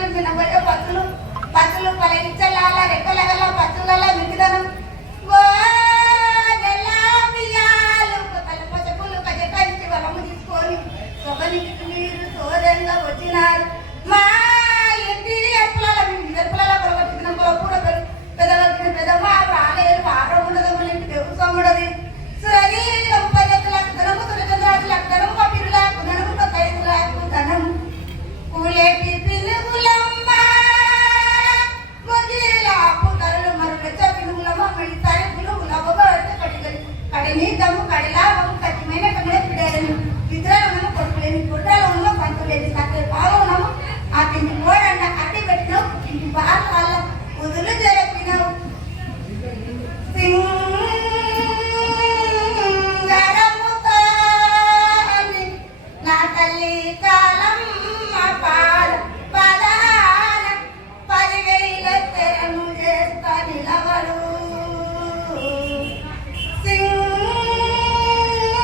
పచ్చలు మినబోయే పచ్చులు పచ్చులు పలగించలాల రెక్కలగల పచ్చుల మిగిదనం తీసుకొని సొగనికి మీరు సోదంగా వచ్చినారు మా ఇంటి ఎప్పుల పొలగొట్టిన పొలకూడదు పెదవచ్చిన పెదమ్మ రాలేరు ఆరం ఉండదు మన ఇంటి దేవుడు సొమ్ముడది సురది పదతులకు ధనము తులచంద్రాజులకు ధనము పపిరులకు ధనము తైదులకు ధనము పూలేటి పిలుగులమ్మ ముగిలాపు తరలు మరులెచ్చ పిలుగులమ్మ మిడితాయి పిలుగుల ఒగొట్టు కడిని దమ్ము కడిలాభము కచ్చిమైన కమిడ పిడేరని విద్రలో ఉన్న కొట్టులేని గుడ్రలో ఉన్న పంతులేని సకల బాగా ఉన్నాము ఆ తిండి పోడంట అట్టి పెట్టినావు తిండి బాగా వాళ్ళ ఉదులు జరిపినావు సింగరముతాని నా తల్లి కాలం పాడ పదాన 10,000 తెరను చేస్తా నిలవడు సింగరముతాని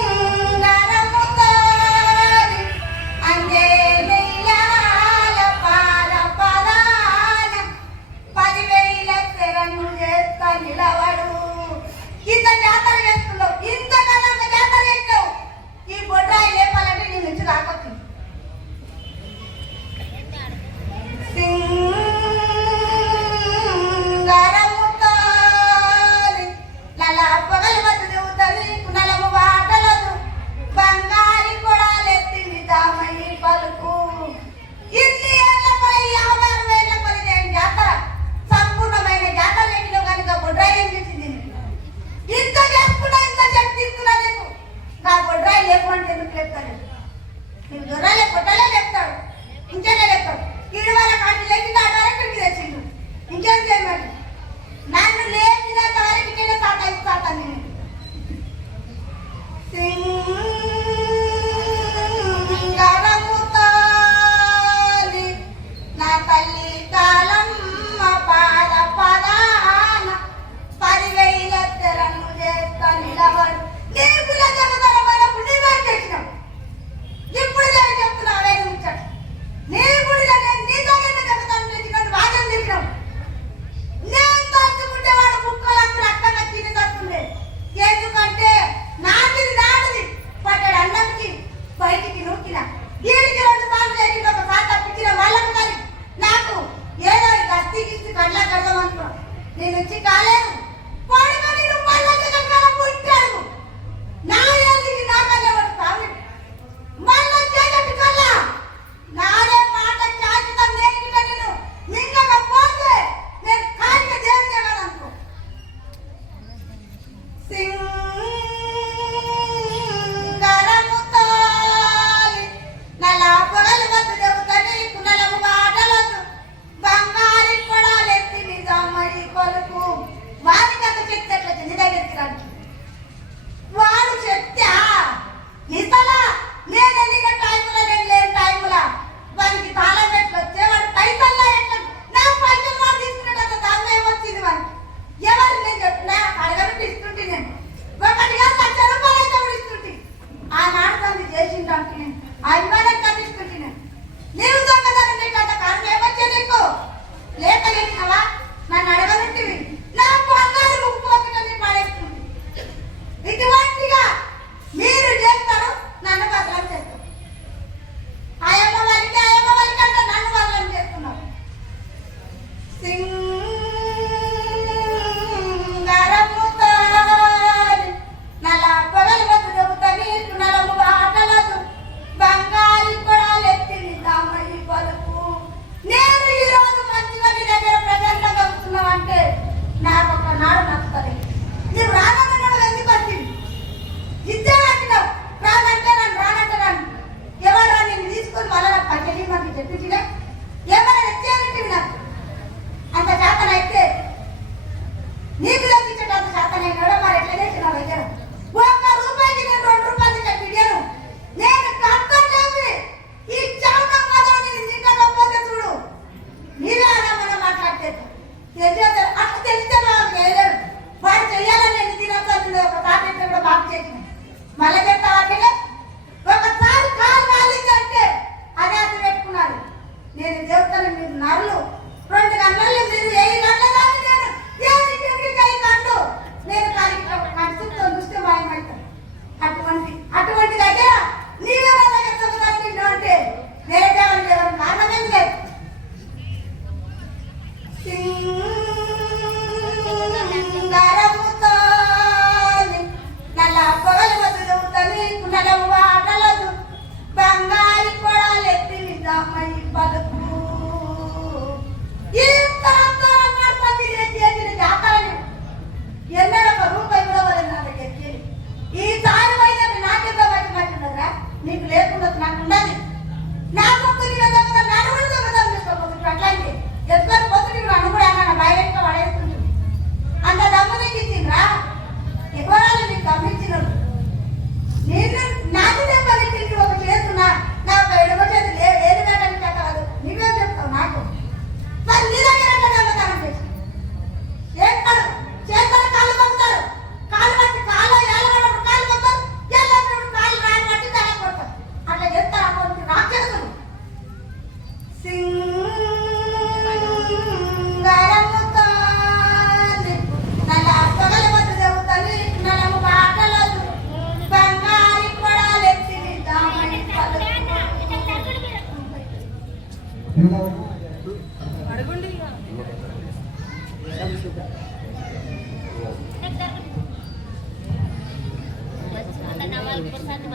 అందరిని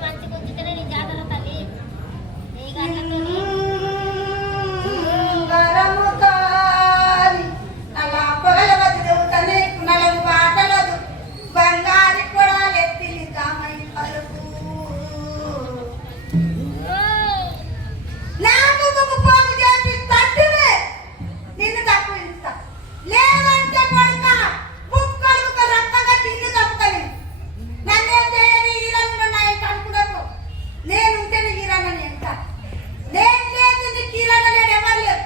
మంచిగా ఉంచితేనే నీ జాతర తల్లి నీ గంటతో బంగారి కూడా ఎత్తి పలుకు నాకు ఒక పోగు చేసి తట్టువే నిన్ను తక్కువ ఇస్తా లేవంటే కొడుక బుక్కలు రక్తంగా తిండి తప్పుతాను నన్నేం చేయని ఈరన్న నా ఎంత అనుకున్నాను నేనుంటేనే ఈరన్న ఎంత నేను లేదు నీకు ఈరన్న లేడు ఎవరు లేరు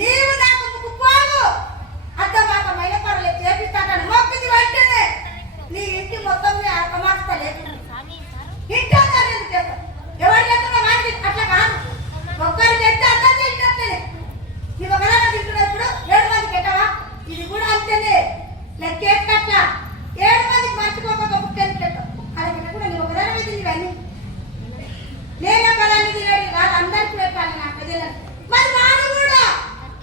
నీవు నాకు ఒక పోగు అర్థమాక మైన పర్లేదు చేపిస్తాను మొక్కది వెంటనే నీ ఇంటి మొత్తం అర్థమాస్తా లేదు ఇంటి చేస్తాను ఎవరు చేస్తున్నా వాడికి అట్లా కాదు ఒక్కరు చెప్తే అర్థం చేసినట్లే నువ్వు ఒకవేళ తింటున్నప్పుడు 7 మందికి ఎట్టవా ఇది కూడా అంతేనే లెక్కేట్ల 7 మందికి మంచిగా ఒక్కొక్క బుక్ ఎందుకు అలాగే కూడా నువ్వు ఒకదాని మీద ఇవన్నీ నేను ఒకదాన్ని తినడి కాదు అందరికి పెట్టాలి నా ప్రజలను మరి వాడు కూడా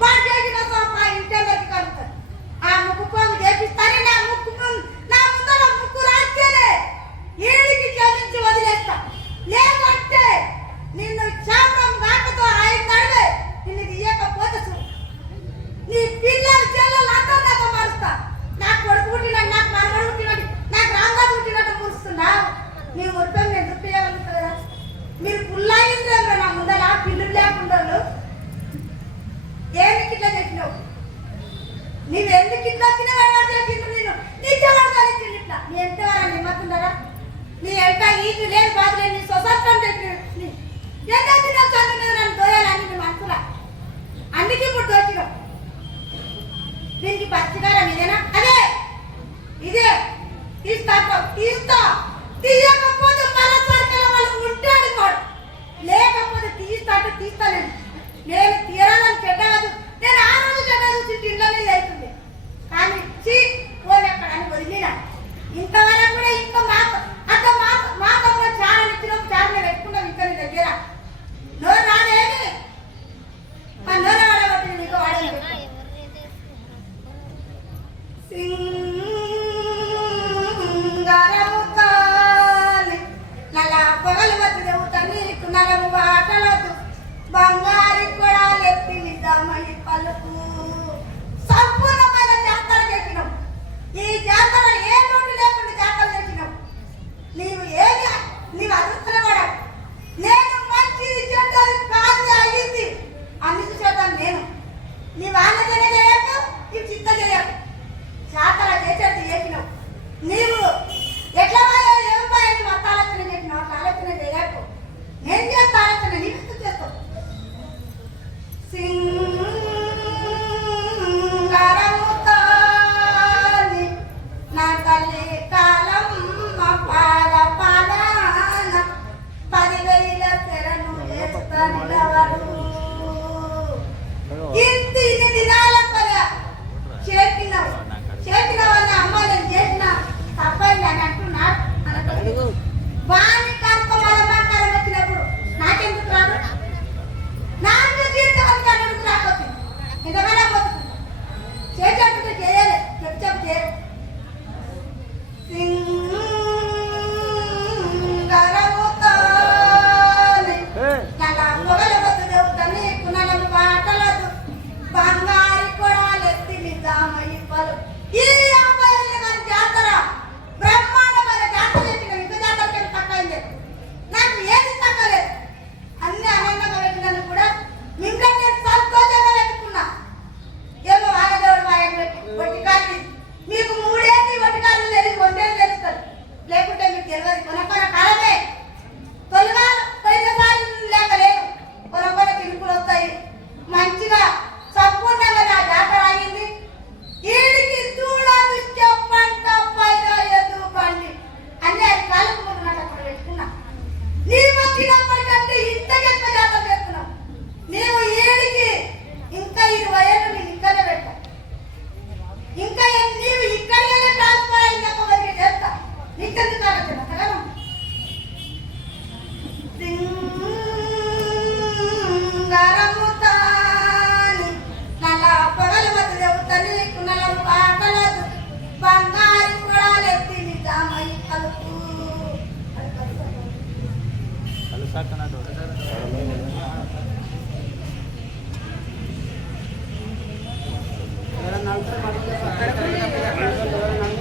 వాడు చేసిన సోఫా ఇంటి కలుగుతారు ఆ ముక్కు పోగు చేపిస్తానే నా ముందర ముక్కు రాస్తేనే ఏడికి క్షమించి వదిలేస్తా లేదంటే నిన్ను శాపం కాకతో ఆయన నడివే నిన్ను తీయకపోతే నీ పిల్లలు చెల్లెలు అందరూ నాతో మారుస్తా నాకు కొడుకు పుట్టినట్టు నాకు మనవడు పుట్టినట్టు నాకు రామరాజు పుట్టినట్టు మురుస్తున్నావు నీ మొత్తం నేను దుప్పియగలుగుతా కదా మీరు పుల్లయింది నా ముందర పిల్లులు లేకుండా ఏమికి ఇట్లా చెప్పినావు నీవెందుకు ఇట్లా వచ్చినావు ఎవరు చేసిండ్రు నేను నీకెవరు కలిసిండు ఇట్లా నీ ఎంతవరా నిమ్మతుందరా నీ ఎంత ఈజీ లేదు బాధ లేదు నీ స్వతంత్రం చెప్పిన ఎందుకు నన్ను దోయాలని నీ మనసులా అందుకే ఇప్పుడు దోచినావు దీనికి పచ్చికారం ఇదేనా అదే ఇదే తీస్తా తీయకపోతే మన సరికల వాళ్ళు ఉంటాడు వాడు లేకపోతే తీస్తాను నేను తీరాలని చెడ్డదు నేను ఆ రోజు చెడ్డ చూసి ఇంట్లోనే అవుతుంది కానీ పోనీ అక్కడ అని వదిలినా ఇంతవరకు కూడా ఇంకా మాతో చాలా ఇచ్చినప్పుడు చాలా పెట్టుకున్నాం ఇంకా నీ దగ్గర నోరు రాదేమి మా నోరు వాడబట్టి నీకు వాడలేదు నలా పొగలు మధ్య దేవుతాను నీకు నలము ఆటలదు బంగారి కూడా ఎత్తి నిద్దామని పలుకు సంపూర్ణమైన జాతర చేసినాం ఈ జాతర ఏ నోటు లేకుండా జాతర చేసినాం నీవు అదుపుతున్నవాడా నేను మంచిది చెడ్డది కాదు అయ్యింది అన్నిటి చేద్దాను నేను నీ వాళ్ళతోనే చేయకు నీ చిత్త చేయకు జాతర చేసేది చేసినావు నీవు ఎట్లా ఎవరి బాయని మొత్త ఆలోచన చేసినావు అట్లా ఆలోచన చేయకు నేను చేస్తా ఆలోచన నీవు ఎందుకు చేస్తావు సింగారముతాని నా తల్లి కాలం పాద పాదాన 10,000 శరణు చేస్తానిలవరు ఇన్ని దినాల పద చేసినవని అమ్మ నేను చేసిన తప్ప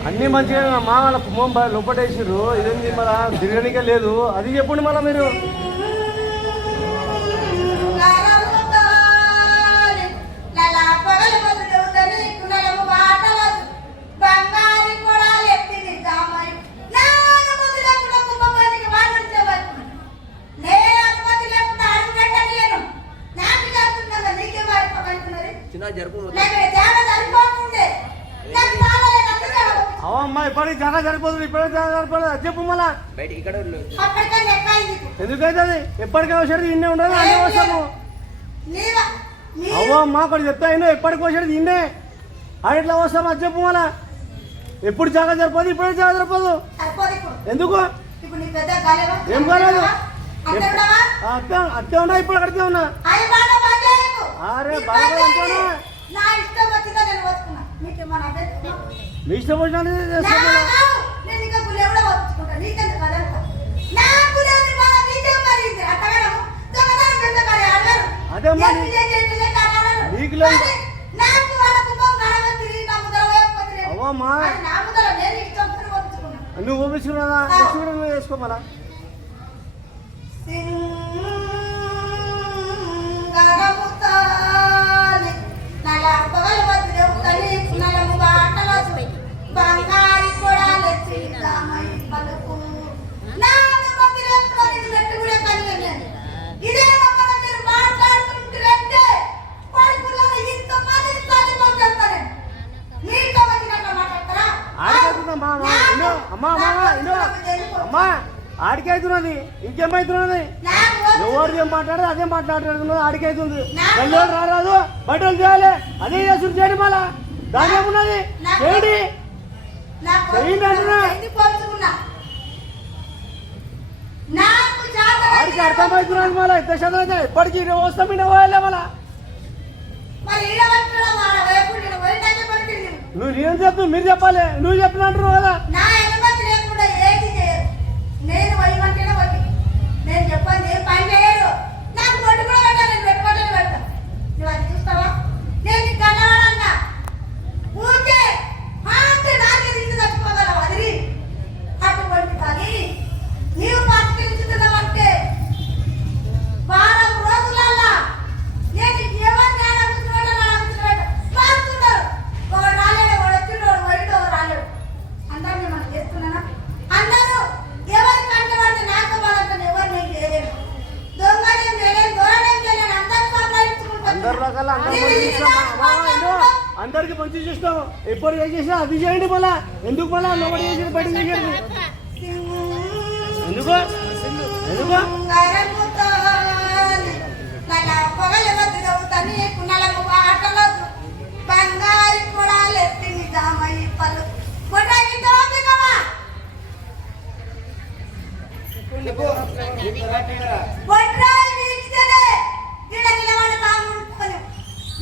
అన్నీ మంచిగా మా వాళ్ళ ఫోన్ లోపటేసిర్రు. ఇదేంటి మళ్ళా తిరగనికే లేదు. అది చెప్పండి మళ్ళీ మీరు. అవమ్మా ఇప్పటికి జాగా సరిపోతుంది. ఇప్పటికి జాగా సరిపోలేదు. అది చెప్పు మళ్ళా. ఎందుకైతే అది ఎప్పటికీ వచ్చేది ఇన్నే ఉండదు. అన్నీ వస్తాము. అవమ్మా అక్కడ చెప్తా అయినా ఎప్పటికి వచ్చేది ఇన్నే. అది ఎట్లా వస్తాము అది చెప్పు మళ్ళా. ఎప్పుడు జాగా సరిపోదు. ఇప్పటికి జాగా సరిపోదు. ఎందుకు ఏం కాలేదు? అట్టే ఉన్నా ఇప్పుడు అక్కడికే ఉన్నా. అరే బాగా మీ ఇష్టం వచ్చినట్టు చేస్తాను. అదేమ్మా నీకు లేదు. అవమ్మా నువ్వు పంపించుకున్నా నువ్వు వేసుకో మళ్ళా. బంగారు కూడా ఇదే మీరు మాట్లాడుతుంటే మీతో వచ్చినట్టు మాట్లాడతారా? అమ్మా ఆడికి అవుతున్నది. ఇంకేమవుతున్నది? ఎవరు ఏం మాట్లాడదు అదే మాట్లాడుతున్నది. ఆడికి అవుతుంది. వెళ్ళి రారాదు బయటలు చేయాలి. అదే చేస్తుంది. చేయండి మళ్ళా. దాని ఏమున్నది? చేయండి చేయండి అంటున్నా. ఆడికి అర్థమవుతున్నది. మళ్ళీ ఎంత చదువు అయితే ఇప్పటికీ వస్తాం. ఇంటి పోయాలి మళ్ళా. నువ్వు ఏం చెప్పు మీరు చెప్పాలి. నువ్వు చెప్పినట్టు కదా. నేను చెప్పండి ఏం పని చేయరు. నాకు బొట్టు కూడా పెట్టా. నేను పెట్టుకోవట్లేదు పెడతా. నువ్వు అది చూస్తావా? నేను కన్నవాడన్నా ఊరికే అంటే నాకే తీసి చచ్చిపోగలవు. అది అటు బొట్టు కానీ నీవు పరిష్కరించుతున్నావంటే వారం రోజులల్లా నేను ఎవరిని మారుతున్నారు. ఒకడు రాలేడు, ఒకడు వచ్చిండు, ఒకడు పోయిండు, ఒకడు రాలేడు. అందరినీ మనం చేస్తున్నానా? అందరూ ఎవరి కంట పడితే నాకు వాళ్ళంటే ఎవరు నేను చేయలేను. దొంగనేం చేయలేను, దొరనేం చేయలేను. అందరూ సంపాదించుకుంటాను. అందరికి మంచి చేస్తాం. ఎప్పుడు ఏం చేసినా అది చేయండి మళ్ళా. ఎందుకు మళ్ళా లోపల చేసి బయట చేయండి. ఎందుకు ఎందుకు బంగారు కూడా ఎత్తి నిజామై పలు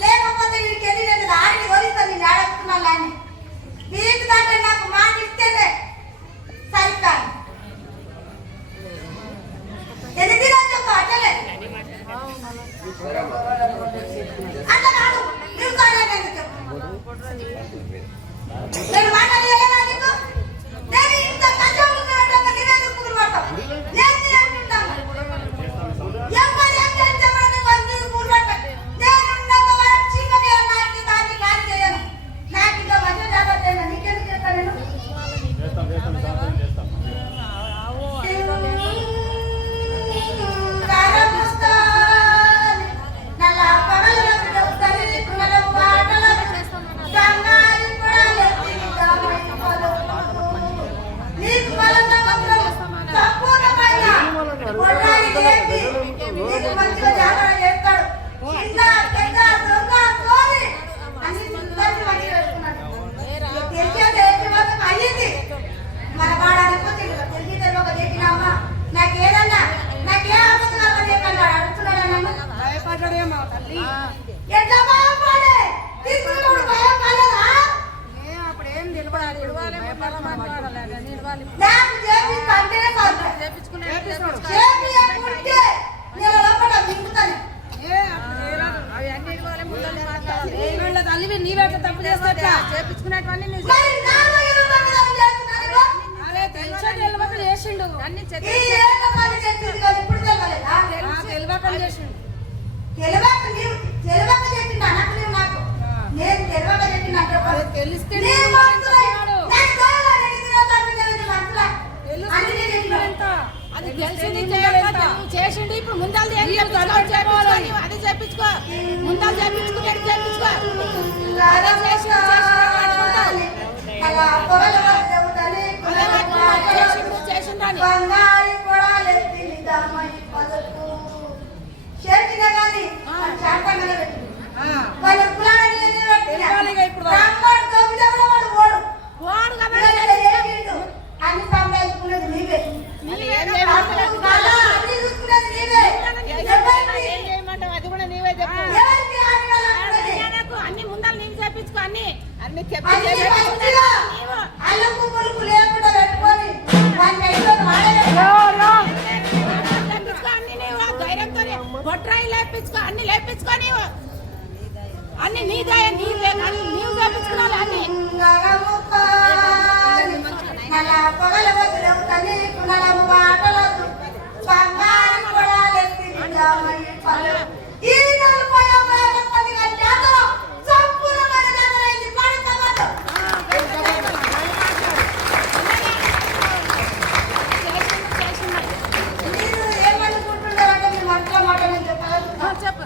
లేకపోతే వీడికి వెళ్ళి నేను ఆడిని వదిలిస్తాను. నేను ఆడుతున్నాను వీటి దాంట్లో నాకు మాట ఇస్తేనే సరికాదు. ఎందుకు చెప్పు అట్లే అట్లా కాదు. నువ్వు కాలేదు చెప్పు. నేను మాట్లాడలేదా నీకు? నేను ఇంత కష్టం నాకు చేపిస్తా అంటేనే కాదు. చేపించుకునే నీవేట తప్పు చేస్తా చేపించుకునేటువంటి మరి నా మగలు బంగారం చేస్తున్నాను అరే తెలిసే తెలియక చేసిండు అన్ని ఈ ఏళ్ళ పని చేసింది కదా ఇప్పుడు తెలవలేదా తెలియక చేసిండు తెలియక నీవు తెలియక చెప్పింది అన్నట్టు నీవు నాకు నేను తెలియక చెప్పింది అంటే తెలిస్తే నీ మనసులో నేను తోయలా నేను తప్పించాలని మనసులో అన్ని నేను ఎంత? అది తెలిసింది చేసిండు ఇప్పుడు ముందాలు అది చేపించుకో ముందాలు చేపించుకునేది చేపించుకో అలా పొగల దేవుడని చేసిందని బంగారి కొడాలెత్తి నిదామని పదకు చేతిన గాని చాటంగల పెట్టి వాళ్ళ కులాలని పెట్టిన బ్రాహ్మణ కవితలో వాడు ఓడు వాడు కదా చేసిండు అన్ని సంపాదించుకునేది నీవే అన్ని చూసుకునేది నీవే ఏం చేయమంటావు అది కూడా నీవే చెప్పు ఎవరికి ఆడవాళ్ళకున్నది నాకు అన్ని ముందాలు నేను చేపించుకో అన్ని అన్ని అన్ని మంచిగా అల్లకు ములుకు లేకుండా పెట్టుకొని దాన్ని ఎన్నో లేపించుకో అన్ని నీవు ధైర్యంతో బొట్రాయి లేపించుకో అన్ని లేపించుకో నీవు అన్ని నీ దయ నీ నీవు చేపించుకోవాలి అన్ని అలా పొగల వదిలేవు తల్లి కునలము బాటలదు బంగారు కొడాలెత్తి నిజామని పలు ఈ 40 గంటలో సంపూర్ణమైన జగరైంది పడతమతో మీరు ఏమనుకుంటున్నారంటే మీ మనసులో మాట నేను చెప్పగలుగుతా చెప్పు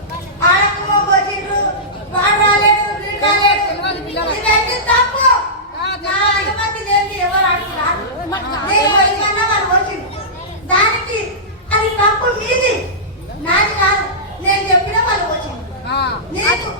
ఆడకు వచ్చిండ్రు వాడు రాలేడు వీడు రాలేడు ఇదంతా తప్పు నా అనుమతి లేని ఎవరు అంటున్నారు నేను ఏమన్నా వాళ్ళు వచ్చింది దానికి అది తప్పు మీది నాది కాదు నేను చెప్పిన వాళ్ళు వచ్చింది నీకు